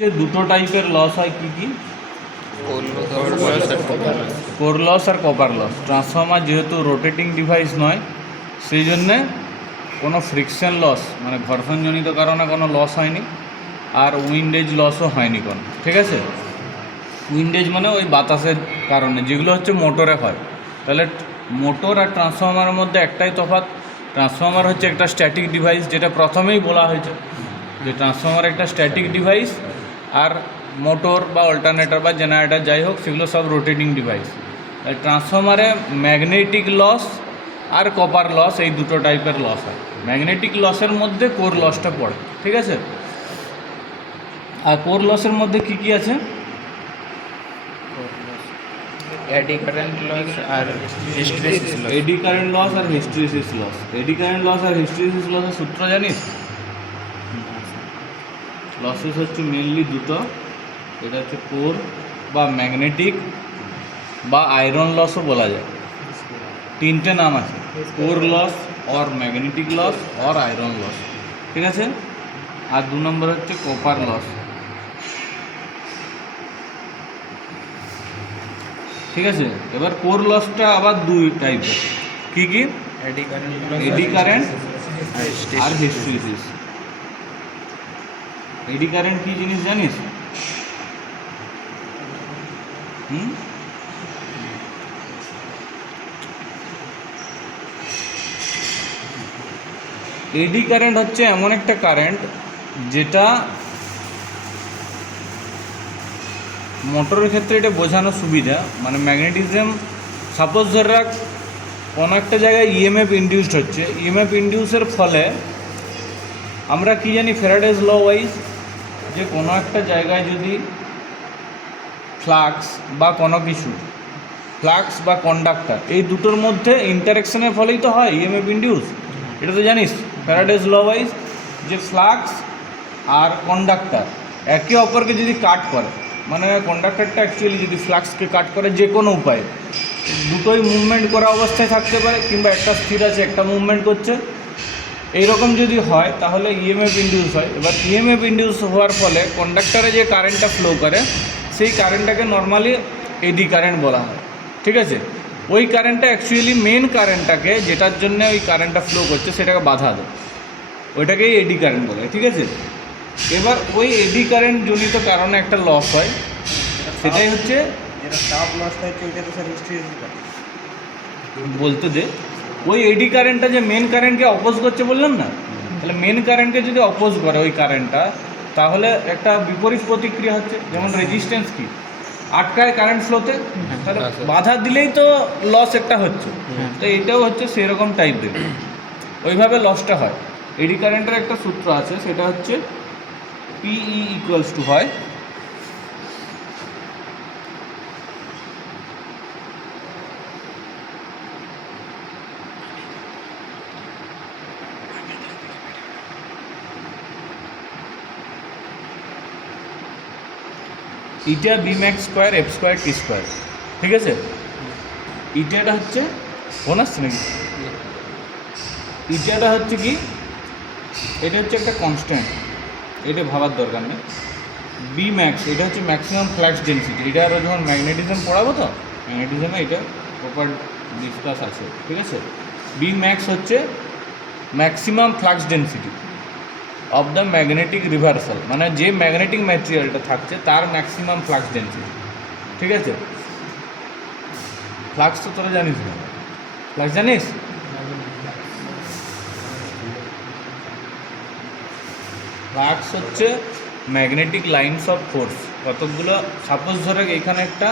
যে দুটো টাইপের লস হয় কি কি? কোর লস আর কপার লস। ট্রান্সফর্মার যেহেতু রোটেটিং ডিভাইস নয়, সেই জন্যে কোনো ফ্রিকশন লস মানে ঘর্ষণজনিত কারণে কোনো লস হয়নি, আর উইন্ডেজ লসও হয়নি কোনো। ঠিক আছে, উইন্ডেজ মানে ওই বাতাসের কারণে, যেগুলো হচ্ছে মোটরে হয়। তাহলে মোটর আর ট্রান্সফর্মারের মধ্যে একটাই তফাৎ, ট্রান্সফর্মার হচ্ছে একটা স্ট্যাটিক ডিভাইস, যেটা প্রথমেই বলা হয়েছে যে ট্রান্সফর্মার একটা স্ট্যাটিক ডিভাইস, আর মোটর বা অল্টারনেটর বা জেনারেটর যাই হোক সেগুলো সব রোটেটিং ডিভাইস। ট্রান্সফর্মারে ম্যাগনেটিক লস আর কপার লস এই দুটো টাইপের লস হয়। ম্যাগনেটিক লসের মধ্যে কোর লসটা পড়ে। ঠিক আছে, আর কোর লসের মধ্যে কি কি আছে? এডি কারেন্ট লস আর hysteresis loss. Eddy current loss আর hysteresis loss. Eddy current loss আর হিস্টেরিসিস লসের সূত্র জানিস? লসেস হচ্ছে মেনলি দুটো, এটা হচ্ছে কোর বা ম্যাগনেটিক বা আয়রন লসও বলা যায়। তিনটে নাম আছে, কোর লস और ম্যাগনেটিক লস और আয়রন লস। ঠিক আছে, আর দু নম্বর হচ্ছে কপার লস। ঠিক আছে, এবার কোর লসটা আবার দুই টাইপের। কি কি? এডি কারেন্ট আর হিস্টেরিসিস। এডি কারেন্ট কি জিনিস জানিস? এডি কারেন্ট হচ্ছে এমন একটা কারেন্ট যেটা মোটরের ক্ষেত্রে এটা বোঝানো সুবিধা, মানে ম্যাগনেটিজম সাপোজ ধরে রাখ কোনো একটা জায়গায় ইএমএফ ইনডিউসড হচ্ছে, ইএমএফ ইনডিউসের ফলে আমরা কি জানি ফ্যারাডেজ ল ওয়াইজ, যে কোনো একটা জায়গায় যদি ফ্লাক্স বা কোনো কিছু, ফ্লাক্স বা কন্ডাক্টর, এই দুটোর মধ্যে ইন্টারেকশনের ফলেই তো হয় ইএমএফ ইনডিউস। এটা তো জানিস ফ্যারাডেজ ল ওয়াইজ, যে ফ্লাক্স আর কন্ডাক্টর একে অপরকে যদি কাট করে, মানে কন্ডাক্টরটা অ্যাকচুয়ালি যদি ফ্লাক্সকে কাট করে যে কোনো উপায়ে, দুটোই মুভমেন্ট করা অবস্থায় থাকতে পারে, কিংবা একটা স্থির আছে একটা মুভমেন্ট করছে, এইরকম যদি হয় তাহলে ইএমএফ ইনডিউস হয়। এবার ইএমএফ ইনডিউস হওয়ার ফলে কন্ডাক্টরে যে কারেন্টটা ফ্লো করে সেই কারেন্টটাকে নর্মালি এডি কারেন্ট বলা হয়। ঠিক আছে, ওই কারেন্টটা অ্যাকচুয়ালি মেন কারেন্টটাকে, যেটার জন্য ওই কারেন্টটা ফ্লো করছে সেটাকে বাধা দেয়, ওইটাকেই এডি কারেন্ট বলে। ঠিক আছে, এবার ওই এডি কারেন্ট জনিত কারণে একটা লস হয়, সেটাই হচ্ছে বলতে দে। ওই এডি কারেন্টটা যে মেন কারেন্টকে অপোজ করছে বললাম না, তাহলে মেন কারেন্টকে যদি অপোজ করে ওই কারেন্টটা, তাহলে একটা বিপরীত প্রতিক্রিয়া হচ্ছে। যেমন রেজিস্ট্যান্স কি আটকায় কারেন্ট ফ্লোতে, তাহলে বাধা দিলেই তো লস একটা হচ্ছে। তো এটাও হচ্ছে সেরকম টাইপের, ওইভাবে লসটা হয়। এডি কারেন্টের একটা সূত্র আছে, সেটা হচ্ছে পিই ইকুয়ালস টু হয় eta B max square F square T square. ঠিক আছে, ইটাটা হচ্ছে ফোন আসছে নাকি? ইটাটা হচ্ছে কি, এটা হচ্ছে একটা কনস্ট্যান্ট, এটা ভাবার দরকার নেই। বি ম্যাক্স এটা হচ্ছে ম্যাক্সিমাম ফ্লাক্স ডেন্সিটি। এটা আরও যখন ম্যাগনেটিজম পড়াবো তো ম্যাগনেটিজমে এটা প্রপার ডিসকাস আছে। ঠিক আছে, বি ম্যাক্স হচ্ছে maximum flux density of the magnetic reversal, মানে যে ম্যাগনেটিক ম্যাটেরিয়ালটা থাকছে তার ম্যাক্সিমাম ফ্লাক্স ডেন্সিটি। ঠিক আছে, ফ্লাক্স তো তোরা জানিস না, ফ্লাক্স জানিস? ফ্লাক্স হচ্ছে ম্যাগনেটিক লাইনস অফ ফোর্স। কতকগুলো সাপোজ ধরে এখানে একটা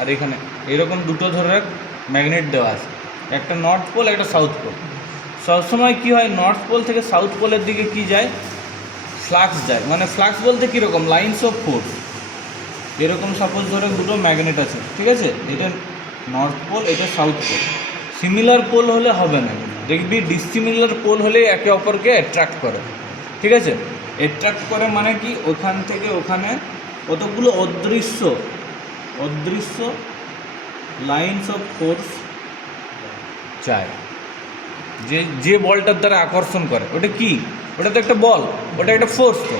আর এখানে এরকম দুটো ধরে ম্যাগনেট দেওয়া আছে, একটা নর্থ পোল একটা সাউথ পোল। সবসময় কী হয়, নর্থ পোল থেকে সাউথ পোলের দিকে কি যায়, ফ্লাক্স যায়। মানে ফ্লাক্স বলতে কীরকম, লাইনস অফ ফোর্স। এরকম সাপোজ ধরে দুটো ম্যাগনেট আছে, ঠিক আছে, এটা নর্থ পোল এটা সাউথ পোল। সিমিলার পোল হলে হবে না, দেখবি ডিসিমিলার পোল হলে একে অপরকে অ্যাট্রাক্ট করে। ঠিক আছে, অ্যাট্রাক্ট করে মানে কি, ওখান থেকে ওখানে কতগুলো অদৃশ্য লাইনস অফ ফোর্স যায়, যে বলটার দ্বারা আকর্ষণ করে। ওটা কি, ওটা তো একটা বল, ওটা একটা ফোর্স। তো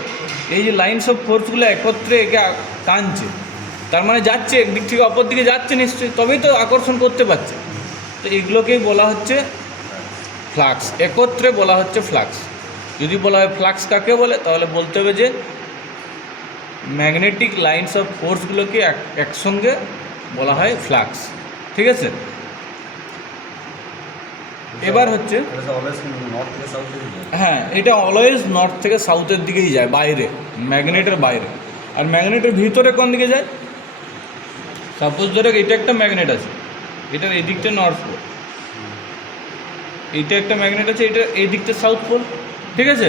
এই যে লাইনস অফ ফোর্সগুলো একত্রে একে টানছে, তার মানে যাচ্ছে একদিক থেকে অপর দিকে যাচ্ছে নিশ্চয়ই, তবেই তো আকর্ষণ করতে পারছে। তো এগুলোকেই বলা হচ্ছে ফ্লাক্স, একত্রে বলা হচ্ছে ফ্লাক্স। যদি বলা হয় ফ্লাক্স কাকে বলে, তাহলে বলতে হবে যে ম্যাগনেটিক লাইনস অফ ফোর্সগুলোকে একসঙ্গে বলা হয় ফ্লাক্স। ঠিক আছে, এবার হচ্ছে হ্যাঁ, এটা অলওয়েজ নর্থ থেকে সাউথের দিকেই যায়, বাইরে, ম্যাগনেটের বাইরে। আর ম্যাগনেটের ভিতরে কোন দিকে যায়? সাপোজ ধরো এটা একটা ম্যাগনেট আছে, এটার এই দিকটা নর্থ পোল, এইটা একটা ম্যাগনেট আছে, এটা এই দিকটা সাউথ পোল। ঠিক আছে,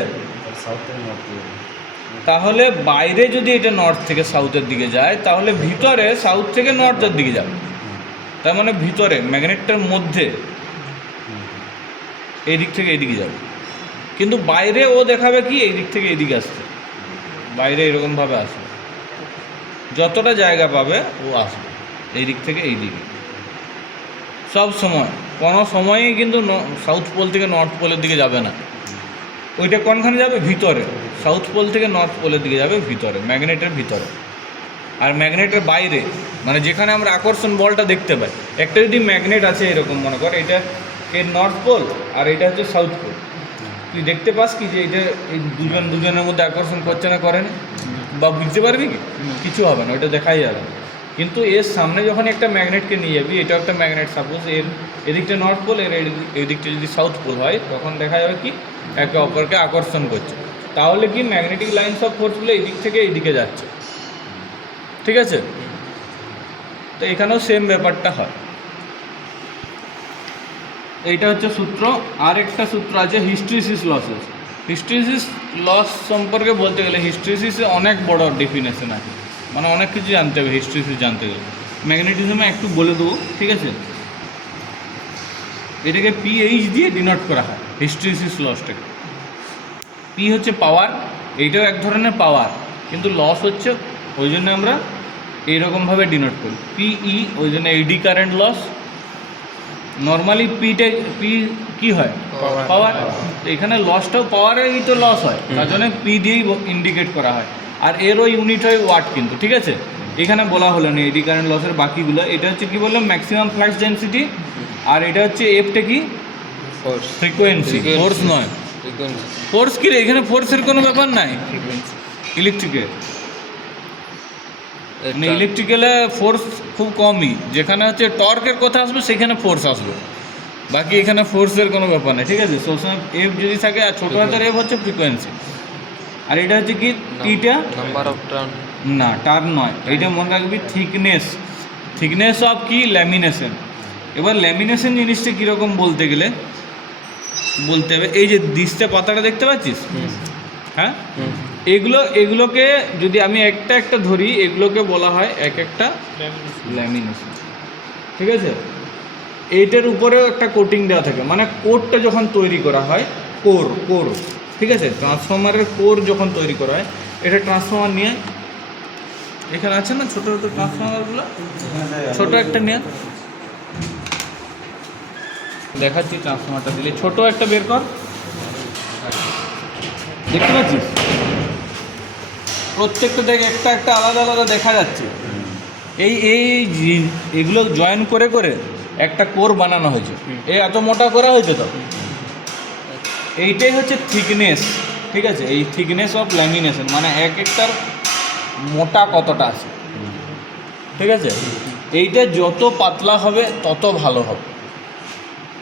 তাহলে বাইরে যদি এটা নর্থ থেকে সাউথের দিকে যায়, তাহলে ভিতরে সাউথ থেকে নর্থের দিকে যাবে। তার মানে ভিতরে ম্যাগনেটটার মধ্যে এই দিক থেকে এইদিকে যাবে, কিন্তু বাইরে ও দেখাবে কি এই দিক থেকে এইদিকে আসছে, বাইরে এরকমভাবে আসবে, যতটা জায়গা পাবে ও আসবে এই দিক থেকে এই দিকে সব সময়। কোনো সময়ই কিন্তু সাউথ পোল থেকে নর্থ পোলের দিকে যাবে না। ওইটা কোনখানে যাবে? ভিতরে, সাউথ পোল থেকে নর্থ পোলের দিকে যাবে ভিতরে, ম্যাগনেটের ভিতরে। আর ম্যাগনেটের বাইরে মানে যেখানে আমরা আকর্ষণ বলটা দেখতে পাই, একটা যদি ম্যাগনেট আছে এরকম মনে কর, এটা এর নর্থ পোল আর এটা হচ্ছে সাউথ পোল, তুই দেখতে পাস কি যে এটা এই দুজনের মধ্যে আকর্ষণ করছে না করে না? বা বুঝতে পারবি কি? কিছু হবে না, ওইটা দেখাই যাবে না। কিন্তু এর সামনে যখন একটা ম্যাগনেটকে নিয়ে যাবি, এটা একটা ম্যাগনেট, সাপোজ এর এদিকটা নর্থ পোল, এর এদিকটা যদি সাউথ পোল হয়, তখন দেখা যাবে কি একে অপরকে আকর্ষণ করছে। তাহলে কি ম্যাগনেটিক লাইনস অফ ফোর্সগুলো এই দিক থেকে এইদিকে যাচ্ছে। ঠিক আছে, তো এখানেও সেম ব্যাপারটা হয়। এইটা হচ্ছে সূত্র। আর একটা সূত্র আছে হিস্ট্রিসিস লসেস। হিস্ট্রিসিস লস সম্পর্কে বলতে গেলে হিস্ট্রিসিসে অনেক বড় ডেফিনেশন আছে, মানে অনেক কিছু জানতে হবে হিস্ট্রিসিস জানতে গেলে। ম্যাগনেটিজমে একটু বলে দেবো, ঠিক আছে। এটাকে পিএইচ দিয়ে ডিনোট করা হয় হিস্ট্রিসিস লসটাকে। পি হচ্ছে পাওয়ার, এইটাও এক ধরনের পাওয়ার, কিন্তু লস হচ্ছে, ওই জন্য আমরা এইরকমভাবে ডিনোট করি পিই, ওই জন্য এডি কারেন্ট লস। নর্মালি পিটা পি কী হয়? পাওয়ার। এখানে লসটাও পাওয়ারেরই তো লস হয়, তার জন্য পি দিয়েই ইন্ডিকেট করা হয়। আর এরও ইউনিট হয় ওয়াট কিন্তু, ঠিক আছে। এখানে বলা হলো না এডি কারেন্ট লসের বাকিগুলো। এটা হচ্ছে কি বললাম, ম্যাক্সিমাম ফ্লাক্স ডেন্সিটি। আর এটা হচ্ছে এফটা কি? ফ্রিকোয়েন্সি, ফোর্স নয়। ফোর্স কি রে? এখানে ফোর্সের কোনো ব্যাপার নাই ইলেকট্রিকের। ইলেকট্রিক্যালে ফোর্স খুব কমই, যেখানে হচ্ছে টর্কের কথা আসবে সেখানে ফোর্স আসবে, বাকি এখানে ফোর্সের কোনো ব্যাপার নেই। ঠিক আছে, সবসময় এফ যদি থাকে, আর ছোটো হাতের এফ হচ্ছে ফ্রিকোয়েন্সি। আর এটা হচ্ছে কি? টিটা নাম্বার অফ টার্ন, না টার্ন নয়, এইটা মনে রাখবি থিকনেস। থিকনেস অফ কি? ল্যামিনেশন। এবার ল্যামিনেশন জিনিসটা কীরকম বলতে গেলে বলতে হবে, এই যে দিশটা পাতাটা দেখতে পাচ্ছিস, হ্যাঁ, এগুলোকে যদি আমি একটা একটা ধরি, এগুলোকে বলা হয় এক একটা ল্যামিনেশন। ঠিক আছে, এইটার উপরেও একটা কোটিং দেওয়া থাকে, মানে কোরটা যখন তৈরি করা হয়, কোর, ঠিক আছে, ট্রান্সফর্মারের কোর যখন তৈরি করা হয়, এটা ট্রান্সফর্মার নিয়ে এখানে আছে না ছোটো ছোটো ট্রান্সফর্মারগুলো, ছোটো একটা নিয়ে দেখাচ্ছি। ট্রান্সফর্মারটা দিলে ছোটো একটা বের কর, দেখতে পাচ্ছিস প্রত্যেকটা দেখ একটা একটা আলাদা আলাদা দেখা যাচ্ছে। এগুলো জয়েন করে করে একটা কোর বানানো হয়েছে, এই এত মোটা করা হয়েছে। তো এইটাই হচ্ছে থিকনেস। ঠিক আছে, এই থিকনেস অফ ল্যামিনেশন, মানে এক একটার মোটা কতটা আছে। ঠিক আছে, এইটা যত পাতলা হবে তত ভালো হবে,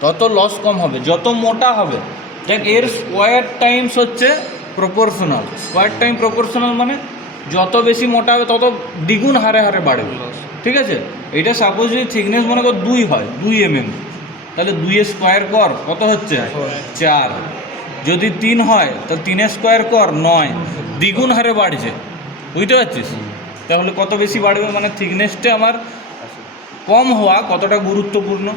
তত লস কম হবে। যত মোটা হবে, দেখ এর স্কোয়ার টাইমস হচ্ছে প্রপোর্শনাল। স্কোয়ার টাইম প্রপোর্শনাল মানে যত বেশি মোটা হবে তত দ্বিগুণ হারে হারে বাড়বে। ঠিক আছে, এটা সাপোজ যদি থিকনেস মনে কর 2 হয়, 2 mm, তাহলে 2 এর স্কোয়ার কর, কত হচ্ছে? 4। যদি 3 হয় তাহলে 3 এর স্কোয়ার কর, 9। দ্বিগুণ হারে বাড়ছে, বুঝতে পারছিস? তাহলে কত বেশি বাড়বে, মানে থিকনেসটা আমার কম হওয়া কতটা গুরুত্বপূর্ণ।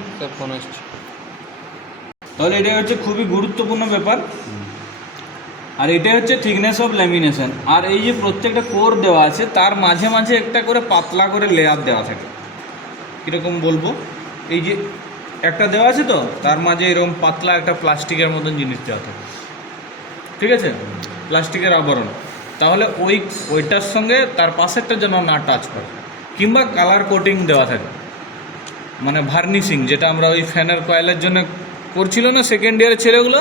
তাহলে এটা হচ্ছে খুবই গুরুত্বপূর্ণ ব্যাপার। আর এটা হচ্ছে থিকনেস অফ ল্যামিনেশন। আর এই যে প্রত্যেকটা কোর দেওয়া আছে, তার মাঝে মাঝে একটা করে পাতলা করে লেয়ার দেওয়া থাকে। কীরকম বলবো, এই যে একটা দেওয়া আছে, তো তার মাঝে এরকম পাতলা একটা প্লাস্টিকের মতন জিনিস দেওয়া থাকে। ঠিক আছে, প্লাস্টিকের আবরণ। তাহলে ওইটার সঙ্গে তার পাশেরটা যেন না টাচ করে, কিংবা কালার কোটিং দেওয়া থাকে, মানে ভার্নিশিং, যেটা আমরা ওই ফ্যানের কয়েলের জন্য করছিল না সেকেন্ড ইয়ারের ছেলেগুলো,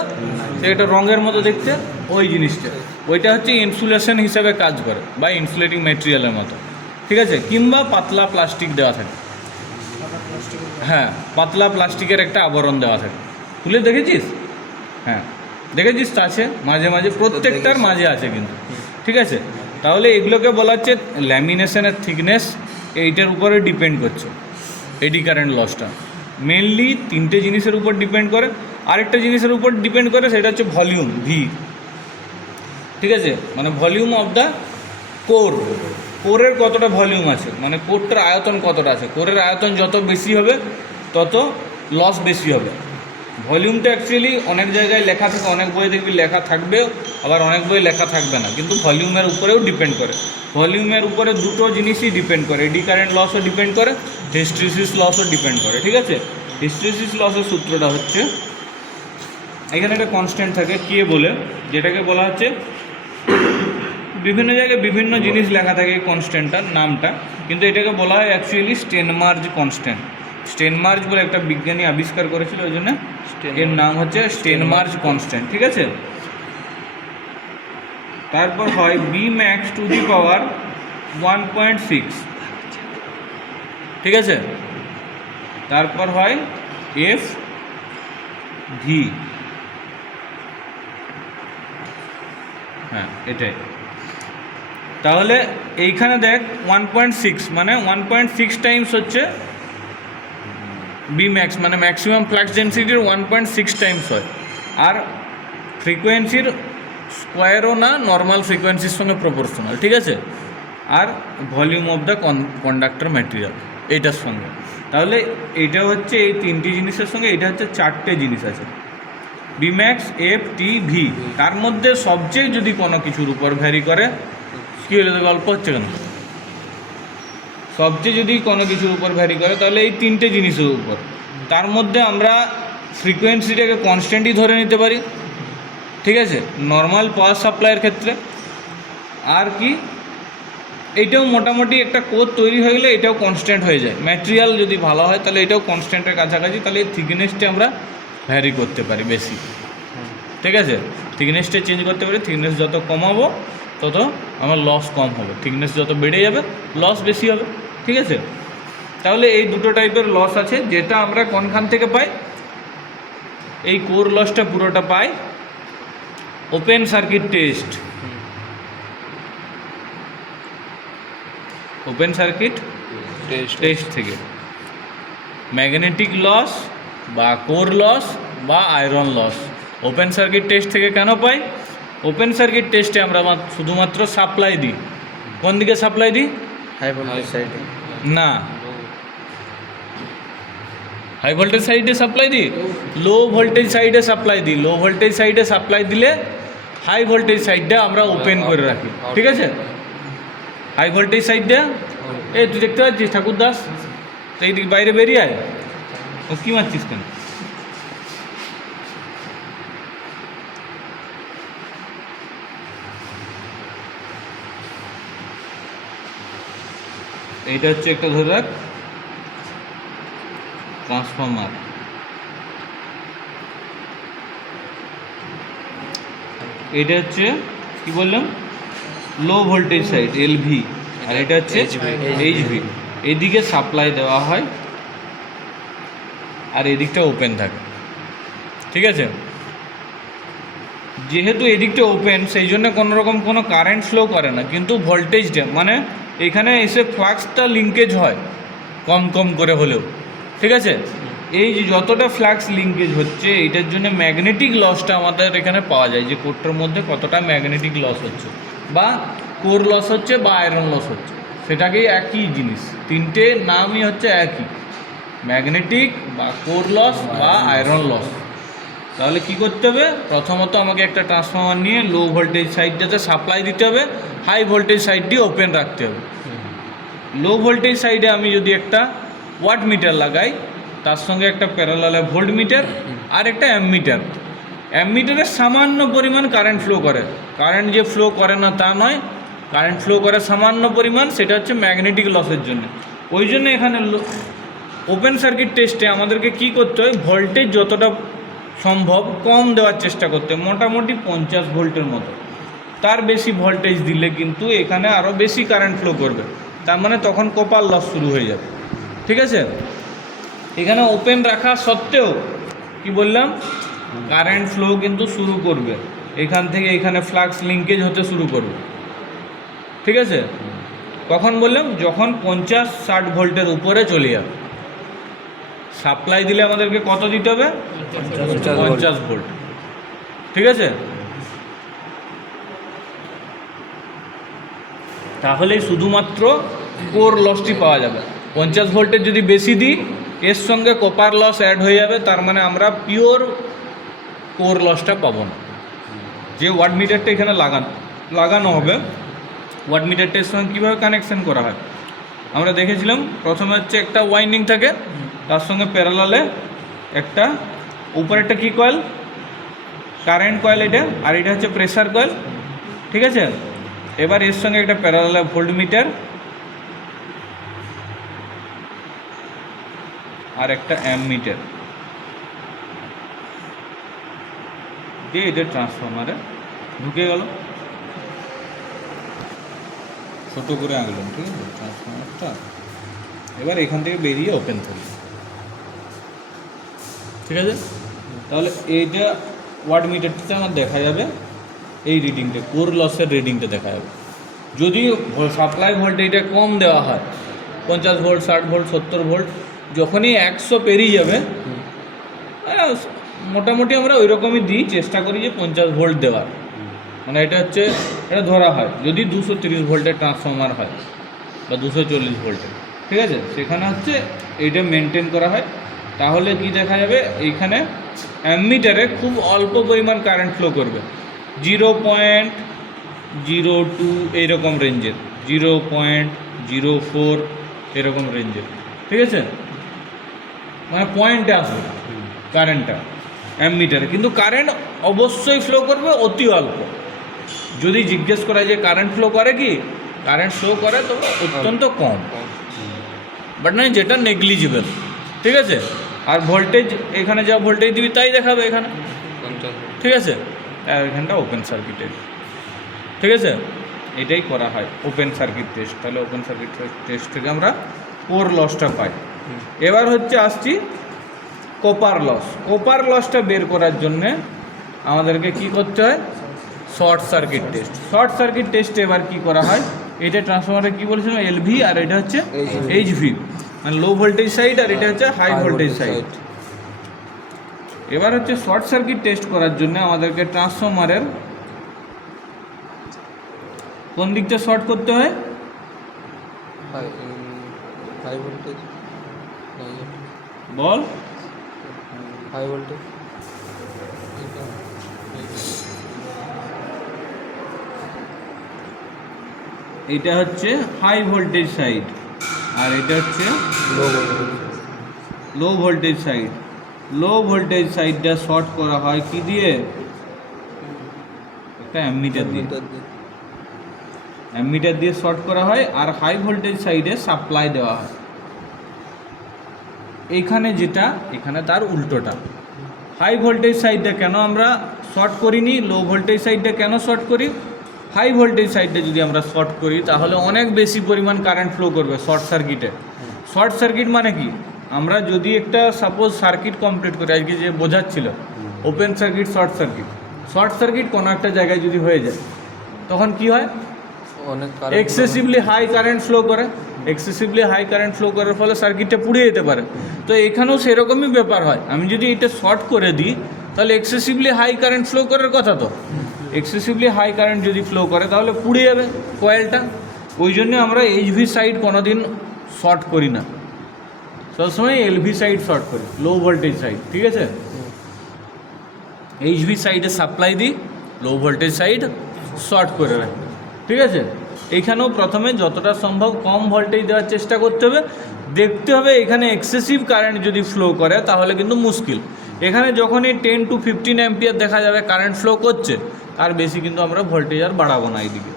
সেটা রঙের মতো দেখতে, ওই জিনিসটা ওইটা হচ্ছে ইনসুলেশন হিসেবে কাজ করে বা ইনসুলেটিং ম্যাটেরিয়ালের মতো, ঠিক আছে। কিংবা পাতলা প্লাস্টিক দেওয়া থাকে, হ্যাঁ পাতলা প্লাস্টিকের একটা আবরণ দেওয়া থাকে, খুলে দেখেছিস? হ্যাঁ দেখেছিস তো, আছে মাঝে মাঝে, প্রত্যেকটার মাঝে আছে কিন্তু, ঠিক আছে। তাহলে এগুলোকে বলা হচ্ছে ল্যামিনেশনের থিকনেস, এইটার উপরে ডিপেন্ড করছে এডি কারেন্ট লসটা। মেনলি তিনটে জিনিসের উপর ডিপেন্ড করে, আরেকটা জিনিসের উপর ডিপেন্ড করে, সেটা হচ্ছে ভলিউম, ভি, ঠিক আছে। মানে ভলিউম অফ দ্য কোর, কোরের কতটা ভলিউম আছে, মানে কোরটার আয়তন কতটা আছে। কোরের আয়তন যত বেশি হবে তত লস বেশি হবে। ভলিউমটা অ্যাকচুয়ালি অনেক জায়গায় লেখা থাকে, অনেক বই দেখবি লেখা থাকবে, আবার অনেক বই লেখা থাকবে না, কিন্তু ভলিউমের উপরেও ডিপেন্ড করে। ভলিউমের উপরে দুটো জিনিসই ডিপেন্ড করে, এডি কারেন্ট লসও ডিপেন্ড করে, হিস্ট্রিসিস লসও ডিপেন্ড করে, ঠিক আছে। হিস্ট্রিসিস লসের সূত্রটা হচ্ছে, এখানে একটা কনস্ট্যান্ট থাকে কে বলে, যেটাকে বলা হচ্ছে, বিভিন্ন জায়গায় বিভিন্ন জিনিস লেখা থাকে এই কনস্ট্যান্টটার নামটা, কিন্তু এটাকে বলা হয় অ্যাকচুয়ালি স্টেনমার্জ কনস্ট্যান্ট। স্টেনমার্জ বলে একটা বিজ্ঞানী আবিষ্কার করেছিল, ওই জন্য এর নাম হচ্ছে স্টেনমার্জ কনস্ট্যান্ট, ঠিক আছে। তারপর হয় বি ম্যাক্স টু দি পাওয়ার 1.6, ঠিক আছে। তারপর হয় এফ ভি, হ্যাঁ এটাই। তাহলে এইখানে দেখ 1.6 মানে 1.6 টাইমস হচ্ছে বি ম্যাক্স, মানে ম্যাক্সিমাম ফ্লাক্স ডেন্সিটির 1.6 টাইমস হয়। আর ফ্রিকোয়েন্সির স্কোয়ারও না, নর্মাল ফ্রিকোয়েন্সির সঙ্গে প্রপোর্শনাল, ঠিক আছে। আর volume of the conductor material এইটার সঙ্গে। তাহলে এইটা হচ্ছে এই তিনটি জিনিসের সঙ্গে, এটা হচ্ছে চারটে জিনিস আছে, বি ম্যাক্স, এফ, টি, ভি। তার মধ্যে সবচেয়ে যদি কোনো কিছুর উপর ভ্যারি করে, কী হলে তো গল্প হচ্ছে কেন, সবচেয়ে যদি কোনো কিছুর উপর ভ্যারি করে তাহলে এই তিনটে জিনিসের উপর। তার মধ্যে আমরা ফ্রিকোয়েন্সিটাকে কনস্ট্যান্টই ধরে নিতে পারি, ঠিক আছে, নর্মাল পাওয়ার সাপ্লাইয়ের ক্ষেত্রে। আর কি, এইটাও মোটামুটি একটা কোর তৈরি হয়ে গেলে এটাও কনস্ট্যান্ট হয়ে যায়। ম্যাটেরিয়াল যদি ভালো হয় তাহলে এটাও কনস্ট্যান্টের কাছাকাছি, তাহলে এই থিকনেসটা আমরা ভ্যারি করতে পারি বেশি, ঠিক আছে। থিকনেসটা চেঞ্জ করতে পারি, থিকনেস যত কমাবো তত আমার লস কম হবে, থিকনেস যত বেড়ে যাবে লস বেশি হবে, ঠিক আছে। তাহলে এই দুটো টাইপের লস আছে, যেটা আমরা কোনখান থেকে পাই, এই কোর লসটা পুরোটা পাই open circuit test, open circuit test থেকে। ম্যাগনেটিক লস বা কোর লস বা iron loss open circuit test থেকে কেন পাই? ওপেন সার্কিট টেস্টে আমরা শুধুমাত্র সাপ্লাই দিই। কোন দিকে সাপ্লাই দিই? হাই ভোল্টেজ সাইডে না, হাই ভোল্টেজ সাইডে সাপ্লাই দিই, লো ভোল্টেজ সাইডে সাপ্লাই দিই। লো ভোল্টেজ সাইডে সাপ্লাই দিলে হাই ভোল্টেজ সাইডটা আমরা ওপেন করে রাখি, ঠিক আছে। হাই ভোল্টেজ সাইডটা এই তুই দেখতে পাচ্ছিস ঠাকুর দাস, তো এই দিকে বাইরে বেরিয়ে আয়, ও কী মারছিস কেন? এইটা হচ্ছে একটা ধরে রাখ ট্রান্সফর্মার, এটা হচ্ছে কি বললাম লো ভোল্টেজ সাইড এলভি, আর এটা হচ্ছে এইচভি। এদিকে সাপ্লাই দেওয়া হয় আর এদিকটা ওপেন থাকে, ঠিক আছে। যেহেতু এদিকটা ওপেন সেই জন্য কোনো রকম কোনো কারেন্ট ফ্লো করে না, কিন্তু ভোল্টেজটা মানে এখানে এসে ফ্লাক্সটা লিঙ্কেজ হয় কম কম করে হলেও, ঠিক আছে। এই যে যতটা ফ্লাক্স লিঙ্কেজ হচ্ছে এইটার জন্য ম্যাগনেটিক লসটা আমাদের এখানে পাওয়া যায়, যে কোরটার মধ্যে কতটা ম্যাগনেটিক লস হচ্ছে বা কোর লস হচ্ছে বা আয়রন লস হচ্ছে, সেটাকেই একই জিনিস, তিনটে নামই হচ্ছে একই, ম্যাগনেটিক বা কোর লস বা আয়রন লস। তাহলে কি করতে হবে? প্রথমত আমাকে একটা ট্রান্সফর্মার নিয়ে লো ভোল্টেজ সাইডটাতে সাপ্লাই দিতে হবে, হাই ভোল্টেজ সাইডটি ওপেন রাখতে হবে। লো ভোল্টেজ সাইডে আমি যদি একটা ওয়াট মিটার লাগাই, তার সঙ্গে একটা প্যারালালে ভোল্ট মিটার আর একটা অ্যাম্প মিটার, অ্যামিটারে সামান্য পরিমাণ কারেন্ট ফ্লো করে, কারেন্ট যে ফ্লো করে না তা নয়, কারেন্ট ফ্লো করে সামান্য পরিমাণ, সেটা হচ্ছে ম্যাগনেটিক লসের জন্য। ওই জন্য এখানে ওপেন সার্কিট টেস্টে আমাদেরকে কি করতে হয়, ভোল্টেজ যতটা সম্ভব কম দেওয়ার চেষ্টা করতে হয়, মোটামুটি 50 ভোল্টের মতো। তার বেশি ভোল্টেজ দিলে কিন্তু এখানে আরও বেশি কারেন্ট ফ্লো করবে, তার মানে তখন কপার লস শুরু হয়ে যাবে। ঠিক আছে, এখানে ওপেন রাখা সত্ত্বেও কি বললাম, কারেন্ট ফ্লো কিন্তু শুরু করবে, এখান থেকে এখানে ফ্লাক্স লিঙ্কেজ হতে শুরু করবে। ঠিক আছে, কখন বললাম, যখন 50-60 ভোল্টের উপরে চলে যাবে। সাপ্লাই দিলে আমাদেরকে কত দিতে হবে, 50 ভোল্ট। ঠিক আছে, তাহলেই শুধুমাত্র কোর লসটি পাওয়া যাবে। 50 ভোল্টের যদি বেশি দিই, এর সঙ্গে কপার লস অ্যাড হয়ে যাবে, তার মানে আমরা পিওর কোর লসটা পাবো না। যে ওয়াট মিটারটা এখানে লাগানো হবে, ওয়াট মিটারটার সঙ্গে কীভাবে কানেকশান করা হয় আমরা দেখেছিলাম। প্রথমে হচ্ছে একটা ওয়াইন্ডিং থাকে, তার সঙ্গে প্যারালালে একটা উপরে একটা কী কয়েল, কারেন্ট কয়েল এটা, আর এটা হচ্ছে প্রেসার কয়েল। ঠিক আছে, এবার এর সঙ্গে একটা প্যারালালে ভোল্ট মিটার আর একটা অ্যাম্প মিটার দিয়ে এটা ট্রান্সফরমারে ঢুকে গেল, ছোটো করে আঁকলাম। ঠিক আছে, ট্রান্সফরমারটা এবার এখান থেকে বেরিয়ে ওপেন থাকবে। ঠিক আছে, তাহলে এইটা ওয়াট মিটারটিতে আমার দেখা যাবে, এই রিডিংটা কোর লসের রিডিংটা দেখা যাবে। যদি সাপ্লাই ভোল্টেজটা কম দেওয়া হয়, 50 ভোল্ট, 60 ভোল্ট, 70 ভোল্ট, যখনই 100 পেরিয়ে যাবে, মোটামুটি আমরা ওই রকমই দিই, চেষ্টা করি যে 50 ভোল্ট দেওয়ার, মানে এটা হচ্ছে এটা ধরা হয়। যদি 230 ভোল্টের ট্রান্সফরমার হয় বা 240 ভোল্টের, ঠিক আছে, সেখানে হচ্ছে এইটা মেনটেন করা হয়। তাহলে কি দেখা যাবে, এইখানে অ্যামিটারে খুব অল্প পরিমাণ কারেন্ট ফ্লো করবে, 0.02 এইরকম রেঞ্জের, 0.04 এরকম রেঞ্জের। ঠিক আছে, মানে পয়েন্টে আসবে কারেন্টটা অ্যামিটারে, কিন্তু কারেন্ট অবশ্যই ফ্লো করবে অতি অল্প। যদি জিজ্ঞেস করা যে কারেন্ট ফ্লো করে কি, কারেন্ট ফ্লো করে তো অত্যন্ত কম, বাট নয় যেটা নেগলিজিবল। ঠিক আছে, আর ভোল্টেজ এখানে যা ভোল্টেজ দিবি তাই দেখাবে এখানে। ঠিক আছে, আর এখানটা ওপেন সার্কিটের। ঠিক আছে, এটাই করা হয় ওপেন সার্কিট টেস্ট। তাহলে ওপেন সার্কিট টেস্ট থেকে আমরা কোর লসটা পাই। এবার হচ্ছে আসছি কপার লস। কপার লসটা বের করার জন্যে আমাদেরকে কি করতে হয়, short circuit test. Short circuit টেস্টে এবার কি করা হয়, এটা ট্রান্সফরমারে কি বলেছিলাম, এলভি, আর এটা হচ্ছে এইচভি, মানে লো ভোল্টেজ সাইড, আর এটা হচ্ছে হাই ভোল্টেজ সাইড। এবার হচ্ছে শর্ট সার্কিট টেস্ট করার জন্য আমাদেরকে ট্রান্সফরমারের কোন দিকটা শর্ট করতে হয়, হাই ভোল্টেজ, বল, হাই ভোল্টেজ, এটা হচ্ছে হাই ভোল্টেজ সাইড, আর এটা হচ্ছে লো ভোল্টেজ, লো ভোল্টেজ সাইড। লো ভোল্টেজ সাইডটা শর্ট করা হয় কি দিয়ে, একটা অ্যামিটার দিয়ে, অ্যামিটার দিয়ে শর্ট করা হয়। আর হাই ভোল্টেজ সাইডে সাপ্লাই দেওয়া হয়। এইখানে যেটা, এখানে তার উল্টোটা। হাই ভোল্টেজ সাইডটা কেন আমরা শর্ট করিনি, লো ভোল্টেজ সাইডটা কেন শর্ট করি, হাই ভোল্টেজ সাইডটা যদি আমরা শর্ট করি তাহলে অনেক বেশি পরিমাণ কারেন্ট ফ্লো করবে শর্ট সার্কিটে। শর্ট সার্কিট মানে কি, আমরা যদি একটা সাপোজ সার্কিট কমপ্লিট করি, আজকে যে বোঝাচ্ছিল open circuit, short circuit, short circuit কোনো একটা জায়গায় যদি হয়ে যায় তখন কি হয়, অনেক এক্সেসিভলি হাই কারেন্ট ফ্লো করে, এক্সেসিভলি হাই কারেন্ট ফ্লো করার ফলে সার্কিটটা পুড়ে যেতে পারে। তো এখানেও সেরকমই ব্যাপার হয়, আমি যদি এটা শর্ট করে দিই তাহলে এক্সেসিভলি হাই কারেন্ট ফ্লো করার কথা, তো এক্সেসিভলি হাই কারেন্ট যদি ফ্লো করে তাহলে পুড়ে যাবে কয়েলটা। ওই জন্য আমরা এইচভি সাইড কোনো দিন শর্ট করি না, সবসময় এলভি সাইড শর্ট করি, লো ভোল্টেজ সাইড। ঠিক আছে, এইচভি সাইডে সাপ্লাই দিই, লো ভোল্টেজ সাইড শর্ট করে রাখি। ঠিক আছে, এইখানেও প্রথমে যতটা সম্ভব কম ভোল্টেজ দেওয়ার চেষ্টা করতে হবে। দেখতে হবে এখানে এক্সেসিভ কারেন্ট যদি ফ্লো করে তাহলে কিন্তু মুশকিল, এখানে যখনই 10 to 15 অ্যাম্পিয়ার দেখা যাবে কারেন্ট ফ্লো করছে, তার বেশি কিন্তু আমরা ভোল্টেজ আর বাড়াবো না এইদিকে,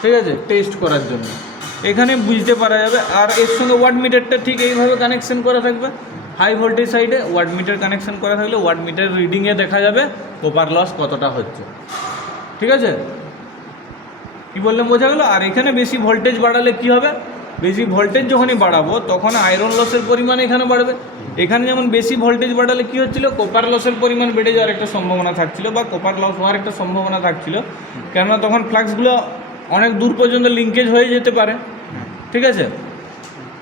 ঠিক আছে, টেস্ট করার জন্য। এখানে বুঝতে পারা যাবে। আর এর সঙ্গে ওয়াট মিটারটা ঠিক এইভাবে কানেকশন করা থাকবে। হাই ভোল্টেজ সাইডে ওয়াট মিটার কানেকশন করা থাকলে ওয়াট মিটার রিডিংয়ে দেখা যাবে কপার লস কতটা হচ্ছে, ঠিক আছে। কী বললাম বোঝা গেল? আর এখানে বেশি ভোল্টেজ বাড়ালে কি হবে, বেশি ভোল্টেজ যখনই বাড়াবো তখন আয়রন লসের পরিমাণ এখানে বাড়বে। এখানে যেমন বেশি ভোল্টেজ বাড়ালে কী হচ্ছিল, কপার লসের পরিমাণ বেড়ে যাওয়ার একটা সম্ভাবনা থাকছিল, বা কপার লস হওয়ার একটা সম্ভাবনা থাকছিল, কেননা তখন ফ্লাক্সগুলো অনেক দূর পর্যন্ত লিঙ্কেজ হয়ে যেতে পারে, ঠিক আছে।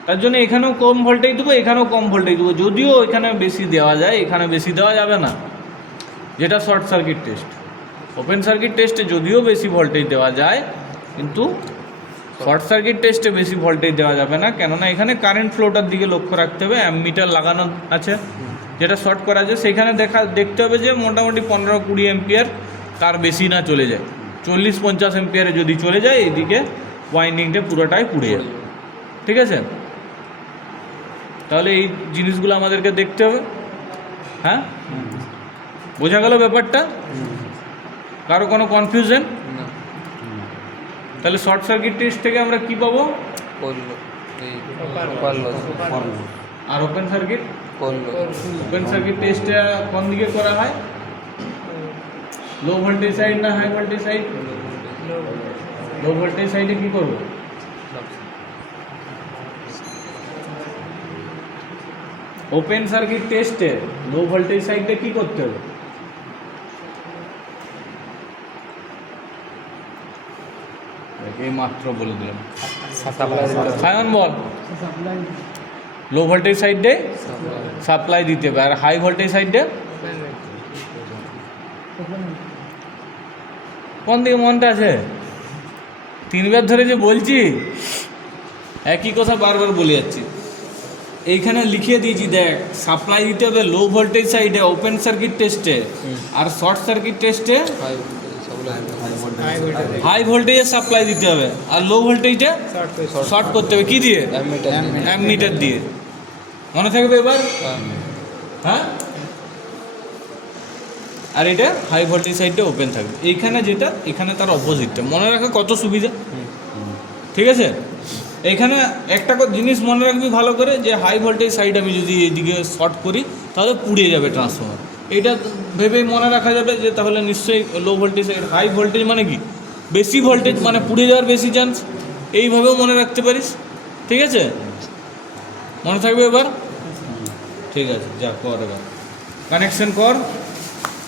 তার জন্য এখানেও কম ভোল্টেজ দেবো, এখানেও কম ভোল্টেজ দেবো, যদিও এখানে বেশি দেওয়া যায়, এখানে বেশি দেওয়া যাবে না, যেটা short circuit test. Open circuit টেস্টে যদিও বেশি ভোল্টেজ দেওয়া যায়, কিন্তু শর্ট সার্কিট টেস্টে বেশি ভোল্টেজ দেওয়া যাবে না, কেননা এখানে কারেন্ট ফ্লোটার দিকে লক্ষ্য রাখতে হবে। অ্যামমিটার লাগানো আছে, যেটা শর্ট করা আছে, সেখানে দেখতে হবে যে মোটামুটি 15-20 অ্যাম্পিয়ার তার বেশি না চলে যায়। 40-50 অ্যাম্পিয়ারে যদি চলে যায়, এইদিকে ওয়াইন্ডিংটা পুরোটাই পুড়ে যাবে, ঠিক আছে। তাহলে এই জিনিসগুলো আমাদেরকে দেখতে হবে। হ্যাঁ, বোঝা গেল ব্যাপারটা? কারো কোনো কনফিউশন? না, তাহলে শর্ট সার্কিট টেস্ট থেকে আমরা কি পাবো? করলো এই কপার লস, আর ওপেন সার্কিট? করলো ওপেন সার্কিট টেস্টটা কোন দিকে করা হয়? লো ভোল্টেজ সাইড না high voltage side? Low voltage সাইডে কি করব? ওপেন সার্কিট টেস্টে লো ভোল্টেজ সাইডে কি করতে হবে? এই মাত্র বলে দিলাম। সায়ন বল। লো ভোল্টেজ সাইডে সাপ্লাই দিতে হবে, আর হাই ভোল্টেজ সাইডে কোন দিকে মনটা আছে? 3বার ধরে যে বলছি, একই কথা বারবার বলে যাচ্ছি। এইখানে লিখিয়ে দিয়েছি, দেখ, সাপ্লাই দিতে হবে লো ভোল্টেজ সাইডে ওপেন সার্কিট টেস্টে, আর শর্ট সার্কিট টেস্টে হাই ভোল্টেজে সাপ্লাই দিতে হবে, আর লো ভোল্টেজে শর্ট করতে হবে। কি দিয়ে? অ্যামমিটার দিয়ে। মনে থাকবে এবার? হ্যাঁ। আর এটা হাই ভোল্টেজ সাইডটা ওপেন থাকবে। এইখানে যেটা, এখানে তার অপোজিটটা। মনে রাখা কত সুবিধা, ঠিক আছে। এখানে একটা জিনিস মনে রাখবি ভালো করে, যে হাই ভোল্টেজ সাইড আমি যদি এইদিকে শর্ট করি তাহলে পুড়ে যাবে ট্রান্সফর্মার। এইটা ভেবেই মনে রাখা যাবে যে তাহলে নিশ্চয়ই low voltage side. High voltage মানে কি? বেশি ভোল্টেজ মানে পুড়ে যাওয়ার বেশি চান্স। এইভাবেও মনে রাখতে পারিস, ঠিক আছে। মনে থাকবে এবার? ঠিক আছে, যা কর, এবার কানেকশন কর।